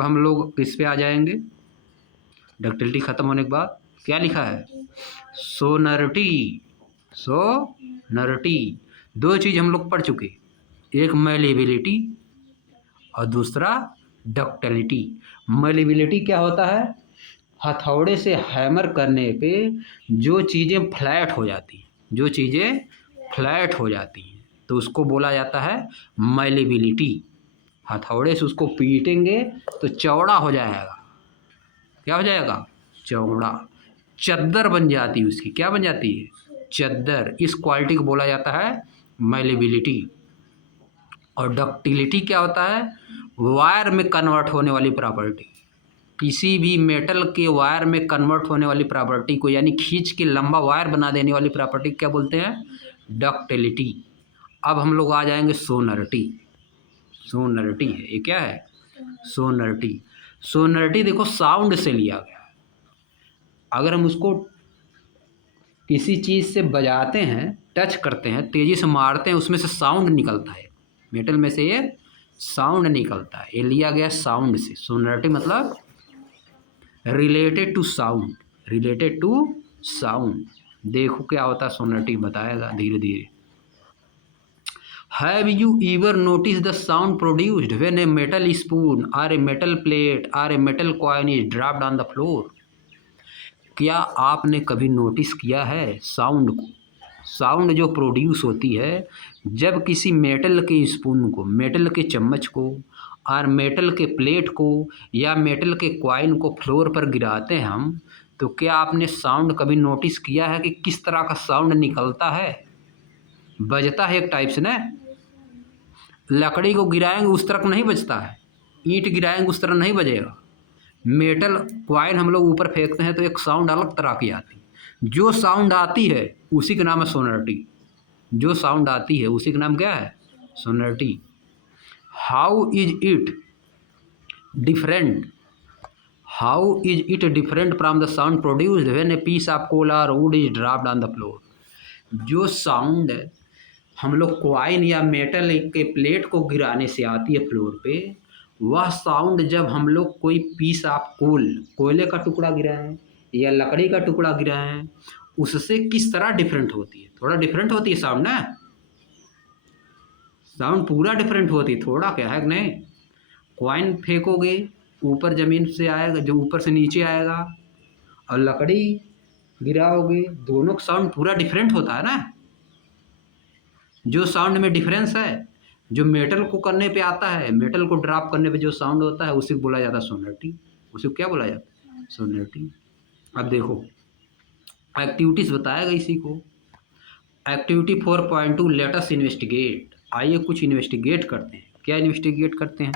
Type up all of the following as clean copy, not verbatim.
अब हम लोग इस पे आ जाएंगे। डक्टिलिटी खत्म होने के बाद क्या लिखा है? सोनरिटी। सोनरिटी। दो चीज हम लोग पढ़ चुके, एक मैलेबिलिटी और दूसरा डक्टिलिटी। मैलेबिलिटी क्या होता है? हथौड़े से हैमर करने पे जो चीज़ें फ्लैट हो जाती हैं, जो चीज़ें फ्लैट हो जाती हैं तो उसको बोला जाता है मैलेबिलिटी। हथौड़े से उसको पीटेंगे तो चौड़ा हो जाएगा। क्या हो जाएगा? चौड़ा। चद्दर बन जाती है उसकी। क्या बन जाती है? चद्दर। इस क्वालिटी को बोला जाता है मैलेबिलिटी। और डक्टिलिटी क्या होता है? वायर में कन्वर्ट होने वाली प्रॉपर्टी। किसी भी मेटल के वायर में कन्वर्ट होने वाली प्रॉपर्टी को, यानी खींच के लंबा वायर बना देने वाली प्रॉपर्टी क्या बोलते हैं? डक्टिलिटी। अब हम लोग आ जाएंगे सोनरिटी। सोनरिटी है, ये क्या है? सोनरिटी। सोनरिटी देखो साउंड से लिया गया। अगर हम उसको किसी चीज़ से बजाते हैं, टच करते हैं, तेज़ी से मारते हैं, उसमें से साउंड निकलता है। मेटल में से ये साउंड निकलता है, ये लिया गया साउंड से। सोनरिटी मतलब related to sound. Related to sound. देखो क्या होता है सोनरिटी, बताएगा धीरे धीरे। Have you ever notice the sound produced when a metal spoon और ए मेटल प्लेट और a metal coin is dropped on the floor? क्या आपने कभी नोटिस किया है साउंड को? साउंड जो प्रोड्यूस होती है जब किसी मेटल के स्पून को, मेटल के चम्मच को और मेटल के प्लेट को या मेटल के कॉइन को फ्लोर पर गिराते हैं हम, तो क्या आपने साउंड कभी नोटिस किया है कि किस तरह का साउंड निकलता है? बजता है एक टाइप से ना। लकड़ी को गिराएंगे उस तरह नहीं बजता है, ईंट गिराएंगे उस तरह नहीं बजेगा। मेटल कॉइन हम लोग ऊपर फेंकते हैं तो एक साउंड अलग तरह की आती है। जो साउंड आती है उसी का नाम है सोनरिटी। जो साउंड आती है उसी का नाम क्या है? Sonority. How is it different? How is it different from the sound produced when a piece of coal or wood is dropped on the floor? जो साउंड हम लोग कॉइन या मेटल के प्लेट को गिराने से आती है फ्लोर पे, वह साउंड जब हम लोग कोई पीस ऑफ कोल, कोयले का टुकड़ा गिराएं या लकड़ी का टुकड़ा गिराएं, उससे किस तरह डिफरेंट होती है? थोड़ा डिफरेंट होती है साउंड ना। साउंड पूरा डिफरेंट होती है, थोड़ा क्या है कि नहीं। कॉइन फेंकोगे ऊपर ज़मीन से आएगा, जो ऊपर से नीचे आएगा, और लकड़ी गिराओगे, दोनों का साउंड पूरा डिफरेंट होता है ना। जो साउंड में डिफरेंस है, जो मेटल को करने पे आता है, मेटल को ड्रॉप करने पे जो साउंड होता है उसी को बोला जाता है सोनरिटी। उसी को क्या बोला जाता है? सोनरिटी। अब देखो एक्टिविटीज़ बताएगा इसी को। Activity 4.2 let us investigate. आइए कुछ इन्वेस्टिगेट करते हैं। क्या इन्वेस्टिगेट करते हैं?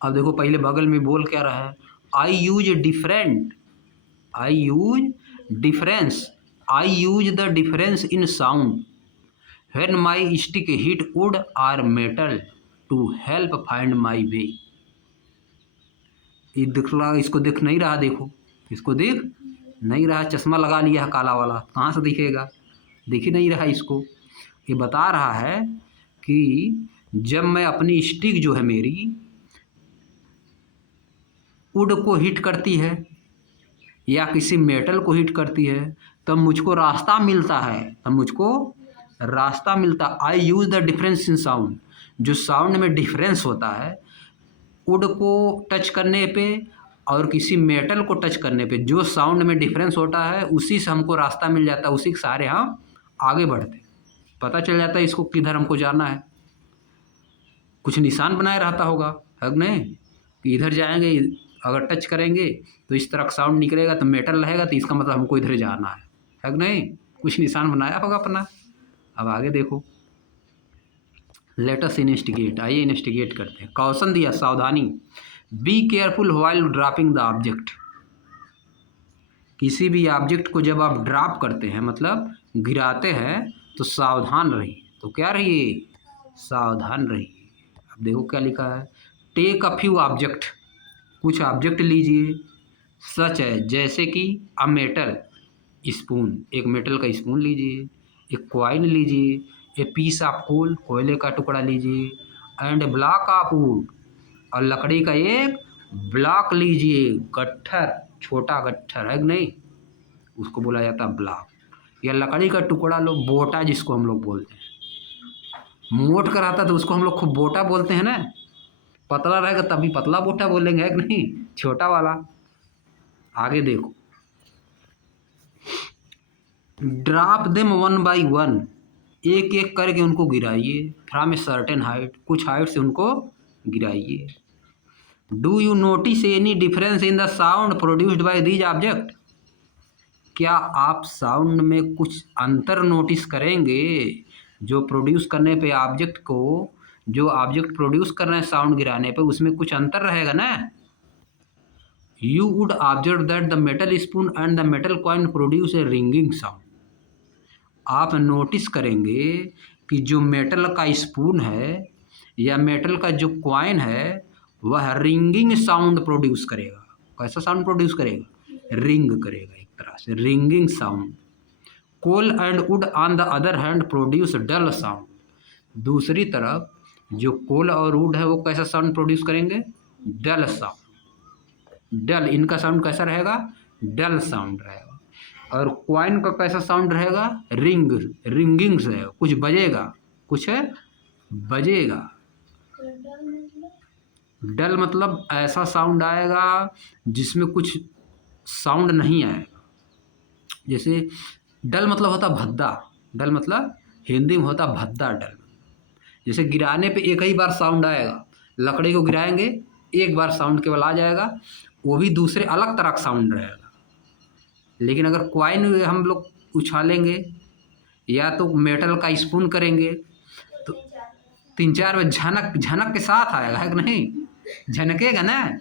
अब देखो पहले बगल में बोल क्या रहा है? I use different, I use difference, I use the difference in sound when my stick hit wood or metal to help find my way। ये दिख रहा, इसको दिख नहीं रहा, देखो इसको दिख नहीं रहा, चश्मा लगा लिया है काला वाला, कहाँ से दिखेगा? दिख ही नहीं रहा इसको। ये बता रहा है कि जब मैं अपनी स्टिक जो है मेरी वुड को हिट करती है या किसी मेटल को हिट करती है तब मुझको रास्ता मिलता है, तब मुझको रास्ता मिलता। I use the difference in sound. जो साउंड में डिफरेंस होता है वुड को टच करने पे और किसी मेटल को टच करने पे, जो साउंड में डिफरेंस होता है उसी से हमको रास्ता मिल जाता है, उसी के सहारे हम आगे बढ़ते, पता चल जाता है इसको किधर हमको जाना है। कुछ निशान बनाए रहता होगा, है नहीं कि इधर जाएंगे, अगर टच करेंगे तो इस तरह का साउंड निकलेगा, तो मेटल रहेगा तो इसका मतलब हमको इधर जाना है कि नहीं? कुछ निशान बनाया होगा अपना। अब आगे देखो, लेट अस इन्वेस्टिगेट। आइए इन्वेस्टिगेट करते हैं। कॉशन दिया, सावधानी। Be careful while dropping the object. किसी भी ऑब्जेक्ट को जब आप ड्रॉप करते हैं मतलब गिराते हैं तो सावधान रहिए। तो क्या रहिए? सावधान रहिए। अब देखो क्या लिखा है? Take a few object. कुछ ऑब्जेक्ट लीजिए, सच है जैसे कि अ मेटल स्पून, एक मेटल का स्पून लीजिए, एक कॉइन लीजिए, ए पीस ऑफ कोल, कोयले का टुकड़ा लीजिए, एंड ब्लॉक ऑफ वुड, और लकड़ी का एक ब्लॉक लीजिए, गट्ठर, छोटा गट्ठर है कि नहीं, उसको बोला जाता है ब्लॉक। या लकड़ी का टुकड़ा लो, बोटा जिसको हम लोग बोलते हैं। मोट का रहता तो उसको हम लोग खूब बोटा बोलते हैं ना, पतला रहेगा तभी पतला बोटा बोलेंगे, है कि नहीं, छोटा वाला। आगे देखो, drop them one by one, एक एक करके उनको गिराइए, फ्रॉम ए सर्टेन हाइट, कुछ हाइट से उनको गिराइए। Do you notice any difference in the sound produced by these object, क्या आप साउंड में कुछ अंतर नोटिस करेंगे जो प्रोड्यूस करने पे ऑब्जेक्ट को, जो ऑब्जेक्ट प्रोड्यूस कर रहे हैं साउंड गिराने पे, उसमें कुछ अंतर रहेगा ना। You would observe that the metal spoon and the metal coin produce a ringing sound, आप नोटिस करेंगे कि जो मेटल का स्पून है या मेटल का जो कॉइन है वह रिंगिंग साउंड प्रोड्यूस करेगा। कैसा साउंड प्रोड्यूस करेगा, रिंग करेगा, एक तरह से ringing sound. Coal and wood on the other hand produce dull sound, दूसरी तरफ जो कोल और वुड है वो कैसा साउंड प्रोड्यूस करेंगे, डल साउंड। डल, इनका साउंड कैसा रहेगा, डल साउंड रहेगा। और क्वाइन का कैसा साउंड रहेगा, रिंग, रिंगिंग से कुछ बजेगा, कुछ बजेगा। डल मतलब ऐसा साउंड आएगा जिसमें कुछ साउंड नहीं आएगा। जैसे डल मतलब होता भद्दा, डल मतलब हिंदी में होता भद्दा डल। जैसे गिराने पे एक ही बार साउंड आएगा, लकड़ी को गिराएंगे एक बार साउंड केवल आ जाएगा, वो भी दूसरे अलग तरह का साउंड रहेगा। लेकिन अगर क्वाइन हम लोग उछालेंगे या तो मेटल का स्पून करेंगे तो 3-4 बार झनक, झनक के साथ आएगा, है कि नहीं, झनकेगा ना,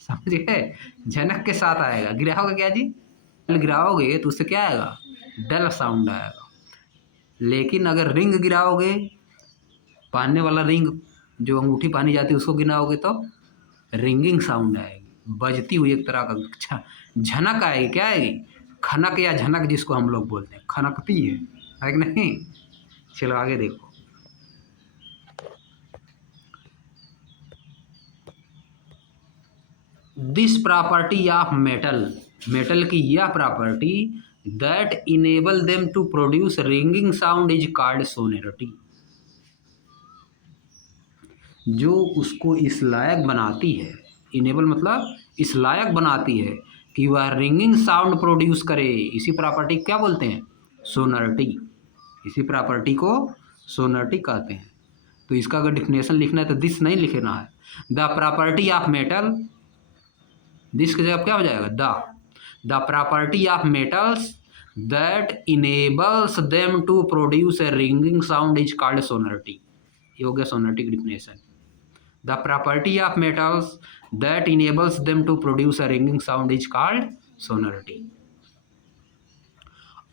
समझ गए, झनक के साथ आएगा। गिराओगे क्या जी, गिराओगे तो उससे क्या आएगा, डल साउंड आएगा। लेकिन अगर रिंग गिराओगे, पहनने वाला रिंग जो अंगूठी पहनी जाती है उसको गिराओगे तो रिंगिंग साउंड आएगी, बजती हुई एक तरह का झनक आएगी। क्या आएगी, खनक या झनक जिसको हम लोग बोलते हैं, खनकती है कि नहीं। चलो आगे देखो, this property of metal, metal की यह property that enable them to produce ringing sound is called sonority, जो उसको इस लायक बनाती है, इनेबल मतलब इस लायक बनाती है कि वह रिंगिंग साउंड प्रोड्यूस करे, इसी प्रॉपर्टी क्या बोलते हैं, सोनोरिटी। इसी प्रॉपर्टी को सोनोरिटी कहते हैं। तो इसका अगर डिफिनेशन लिखना है तो दिस नहीं लिखना है, the property of metal, this की जगह क्या हो जाएगा, the property of metals that enables them to produce a ringing sound is called sonority. ये हो गया सोनोरिटी की definition. The property of metals that enables them to produce a ringing sound is called sonority.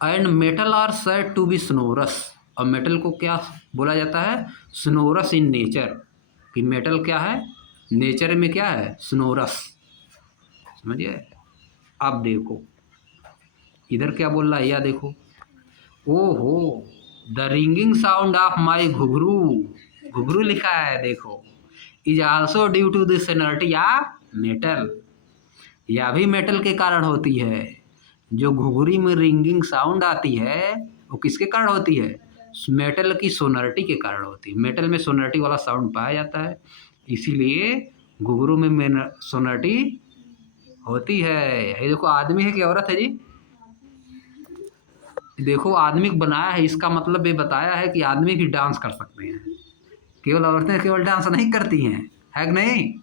And metal are said to be sonorous. और metal को क्या बोला जाता है, sonorous in nature, कि मेटल क्या है, नेचर में क्या है, sonorous, समझिए। अब देखो इधर क्या बोल रहा है, या देखो, ओहो, the ringing sound of my ghungroo, ghungroo लिखा है देखो, is also due to the sonority of metal, यह भी मेटल के कारण होती है। जो घुघरी में रिंगिंग साउंड आती है वो किसके कारण होती है, मेटल की सोनोरिटी के कारण होती है। मेटल में सोनोरिटी वाला साउंड पाया जाता है, इसीलिए घुघरू में सोनोरिटी होती है। ये देखो आदमी है कि औरत है जी, देखो आदमी बनाया है, इसका मतलब ये बताया है कि आदमी भी डांस कर सकते हैं, केवल औरतें केवल डांस नहीं करती हैं, है कि नहीं,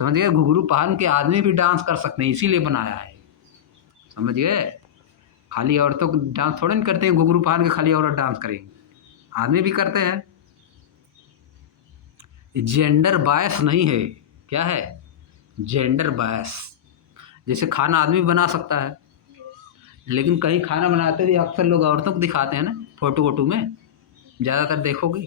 समझ गए। घुघरू पहन के आदमी भी डांस कर सकते हैं, इसीलिए बनाया है, समझ गए। खाली औरतों को डांस थोड़े नहीं करते हैं, घुघरू पहन के खाली औरत डांस करेंगे, आदमी भी करते हैं। जेंडर बायस नहीं है, क्या है, जेंडर बायस। जैसे खाना आदमी बना सकता है, लेकिन कहीं खाना बनाते हुए अक्सर लोग औरतों को दिखाते हैं ना, फोटो वोटो में ज़्यादातर देखोगे,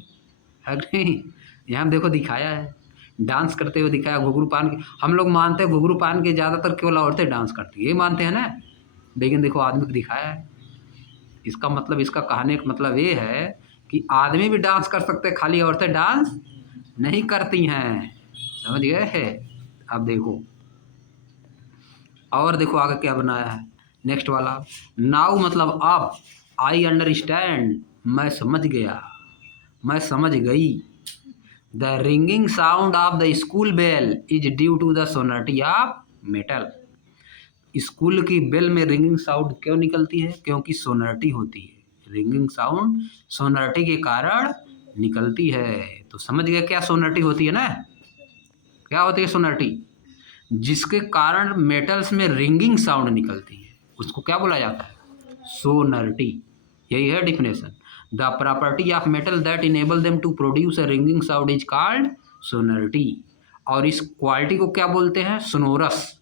है नहीं। यहाँ देखो दिखाया है, डांस करते हुए दिखाया, घुघरू पहन के। हम लोग मानते हैं घुघरू पहन के ज़्यादातर केवल औरतें डांस करती है, ये मानते हैं ना, लेकिन देखो आदमी को दिखाया है। इसका मतलब, इसका कहने का मतलब ये है कि आदमी भी डांस कर सकते हैं, खाली औरतें डांस नहीं करती हैं। समझ गए है? अब देखो, और देखो आगे क्या बनाया है नेक्स्ट वाला। नाउ मतलब अब, आई अंडरस्टैंड मैं समझ गया, मैं समझ गई। The ringing sound of the school bell is due to the sonority of metal. School की बेल में रिंगिंग साउंड क्यों निकलती है? क्योंकि सोनरिटी होती है। रिंगिंग साउंड सोनरिटी के कारण निकलती है। तो समझ गए क्या सोनरिटी होती है ना? क्या होती है सोनरिटी? जिसके कारण मेटल्स में रिंगिंग साउंड निकलती है, उसको क्या बोला जाता है? सोनरिटी। यही है definition. The property of metal that enable them to produce a ringing sound is called sonority. और इस क्वालिटी को क्या बोलते हैं? Sonorous.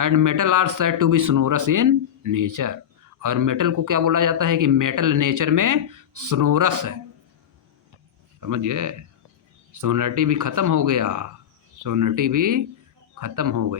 And metal are said to be sonorous in nature. और मेटल को क्या बोला जाता है कि मेटल नेचर में सोनोरस है। समझिए? सोनरिटी भी खत्म हो गया, सोनरिटी भी खत्म हो गया।